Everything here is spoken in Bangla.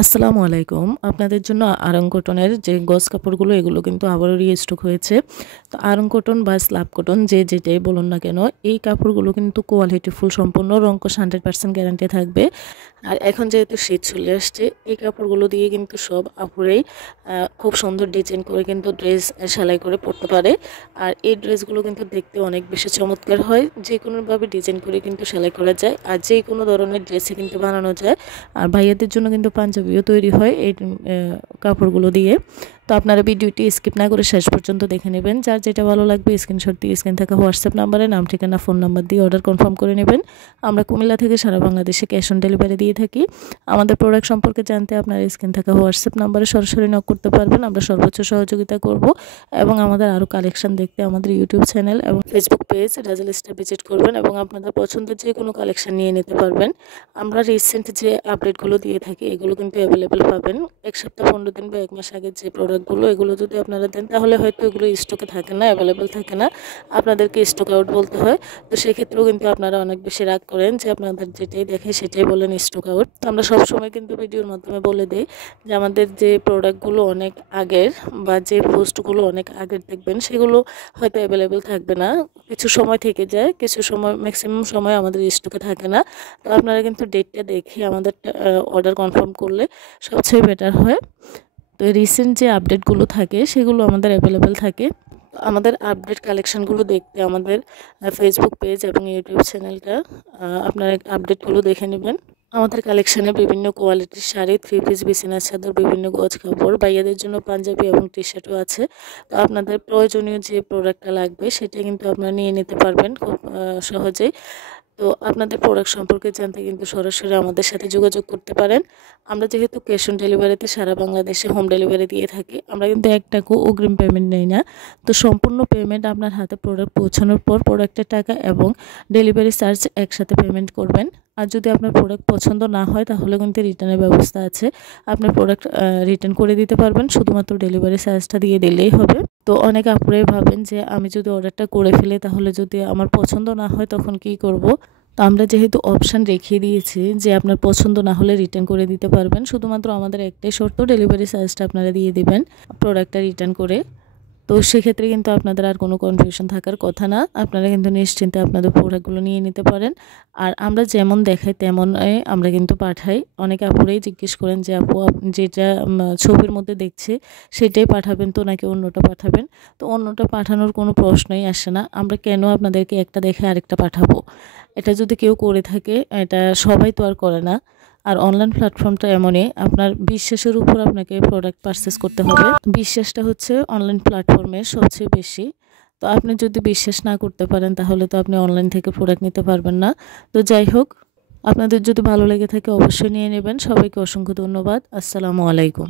আসসালামু আলাইকুম। আপনাদের জন্য আরং কটনের যে গজ কাপড়গুলো এগুলো কিন্তু আবারও রিস্টক হয়েছে। তো আরং কটন বা স্লাব কটন যেটাই বলুন না কেন, এই কাপড়গুলো কিন্তু কোয়ালিটি ফুল সম্পূর্ণ রংকশ 100% গ্যারান্টি থাকবে। আর এখন যেহেতু শীত চলে আসছে, এই কাপড়গুলো দিয়ে কিন্তু সব আপুরাই খুব সুন্দর ডিজাইন করে কিন্তু ড্রেস সেলাই করে পরতে পারে। আর এই ড্রেসগুলো কিন্তু দেখতে অনেক বেশি চমৎকার হয়, যে কোনোভাবে ডিজাইন করে কিন্তু সেলাই করা যায়, আর যে কোনো ধরনের ড্রেসে কিন্তু বানানো যায়। আর ভাইয়াদের জন্য কিন্তু পাঞ্জাবিও তৈরি হয় এই কাপড়গুলো দিয়ে। তো আপনারা ভিডিওটি স্কিপ না করে শেষ পর্যন্ত দেখে নেবেন। যার যেটা ভালো লাগবে স্ক্রিনশট দিয়ে স্ক্রিন থাকা হোয়াটসঅ্যাপ নাম্বারে নাম, ঠিকানা, ফোন নাম্বার দিয়ে অর্ডার কনফার্ম করে নেবেন। আমরা কুমিল্লা থেকে সারা বাংলাদেশে ক্যাশ অন ডেলিভারি দিয়ে থাকি। আমাদের প্রোডাক্ট সম্পর্কে জানতে আপনারা স্ক্রিন থাকা হোয়াটসঅ্যাপ নাম্বারে সরাসরি নক করতে পারবেন। আমরা সর্বোচ্চ সহযোগিতা করব এবং আমাদের আরও কালেকশন দেখতে আমাদের ইউটিউব চ্যানেল এবং ফেসবুক পেজ রাজেল স্টার ভিজিট করবেন এবং আপনাদের পছন্দের যে কোনো কালেকশন নিয়ে নিতে পারবেন। আমরা রিসেন্ট যে আপডেটগুলো দিয়ে থাকি এগুলো কিন্তু অ্যাভেলেবেল পাবেন। 1 সপ্তাহ 15 দিন বা 1 মাস আগের যে প্রোডাক্টগুলো এগুলো যদি আপনারা দেন তাহলে হয়তো এগুলো স্টকে থাকে না, অ্যাভেলেবেল থাকে না, আপনাদেরকে স্টক আউট বলতে হয়। তো সেক্ষেত্রেও কিন্তু আপনারা অনেক বেশি রাগ করেন যে আপনাদের যেটাই দেখে সেটাই বলেন স্টক আউট। তো আমরা সবসময় কিন্তু ভিডিওর মাধ্যমে বলে দিই যে আমাদের যে প্রোডাক্টগুলো অনেক আগের বা যে পোস্টগুলো অনেক আগের দেখবেন সেগুলো হয়তো অ্যাভেলেবেল থাকবে না, কিছু সময় থেকে যায়, কিছু সময় ম্যাক্সিমাম সময় আমাদের স্টকে থাকে না। তো আপনারা কিন্তু ডেটটা দেখে আমাদের অর্ডার কনফার্ম করলে সবচেয়ে বেটার হয়। তো রিসেন্ট যে আপডেটগুলো থাকে সেগুলো আমাদের অ্যাভেলেবেল থাকে। আমাদের আপডেট কালেকশানগুলো দেখতে আমাদের ফেসবুক পেজ এবং ইউটিউব চ্যানেলটা আপনারা আপডেটগুলো দেখে নেবেন। আমাদের কালেকশানে বিভিন্ন কোয়ালিটির শাড়ি, 3 পিস, বিছানার চাদর, বিভিন্ন গজ কাপড়, ভাইয়াদের জন্য পাঞ্জাবি এবং টি শার্টও আছে। তো আপনাদের প্রয়োজনীয় যে প্রোডাক্টটা লাগবে সেটা কিন্তু আপনারা নিয়ে নিতে পারবেন খুব সহজেই। তো আপনাদের প্রোডাক্ট সম্পর্কে জানতে কিন্তু সরাসরি আমাদের সাথে যোগাযোগ করতে পারেন। আমরা যেহেতু ক্যাশ অন ডেলিভারিতে সারা বাংলাদেশে হোম ডেলিভারি দিয়ে থাকি, আমরা কিন্তু 1 টাকাও অগ্রিম পেমেন্ট নেই না। তো সম্পূর্ণ পেমেন্ট আপনার হাতে প্রোডাক্ট পৌঁছানোর পর প্রোডাক্টের টাকা এবং ডেলিভারি চার্জ একসাথে পেমেন্ট করবেন। আর যদি আপনার প্রোডাক্ট পছন্দ না হয় তাহলে কিন্তু রিটার্নের ব্যবস্থা আছে, আপনার প্রোডাক্ট রিটার্ন করে দিতে পারবেন, শুধুমাত্র ডেলিভারি চার্জটা দিয়ে দিলেই হবে। তো অনেক আপুরাই ভাবেন যে আমি যদি অর্ডারটা করে ফেলি তাহলে যদি আমার পছন্দ না হয় তখন কি করব। তো আমরা যেহেতু অপশান রেখে দিয়েছি যে আপনার পছন্দ না হলে রিটার্ন করে দিতে পারবেন, শুধুমাত্র আমাদের একটাই শর্ত, ডেলিভারি চার্জটা আপনারা দিয়ে দিবেন প্রোডাক্টটা রিটার্ন করে। তো সেক্ষেত্রে কিন্তু আপনাদের আর কোনো কনফিউশন থাকার কথা না, আপনারা কিন্তু নিশ্চিন্তে আপনাদের প্রোডাক্টগুলো নিয়ে নিতে পারেন। আর আমরা যেমন দেখাই তেমন আমরা কিন্তু পাঠাই। অনেকে আপুরাই জিজ্ঞেস করেন যে আপু যেটা ছবির মধ্যে দেখছি সেটাই পাঠাবেন তো নাকি অন্যটা পাঠাবেন। তো অন্যটা পাঠানোর কোনো প্রশ্নই আসে না, আমরা কেন আপনাদেরকে একটা দেখে আরেকটা পাঠাবো। এটা যদি কেউ করে থাকে, এটা সবাই তো আর করে না। আর অনলাইন প্ল্যাটফর্মটা এমনই, আপনার বিশ্বাসের উপর আপনাকে প্রোডাক্ট পারচেস করতে হবে। বিশ্বাসটা হচ্ছে অনলাইন প্ল্যাটফর্মের সবচেয়ে বেশি। তো আপনি যদি বিশ্বাস না করতে পারেন তাহলে তো আপনি অনলাইন থেকে প্রোডাক্ট নিতে পারবেন না। তো যাই হোক, আপনাদের যদি ভালো লেগে থাকে অবশ্যই নিয়ে নেবেন। সবাইকে অসংখ্য ধন্যবাদ। আসসালামু আলাইকুম।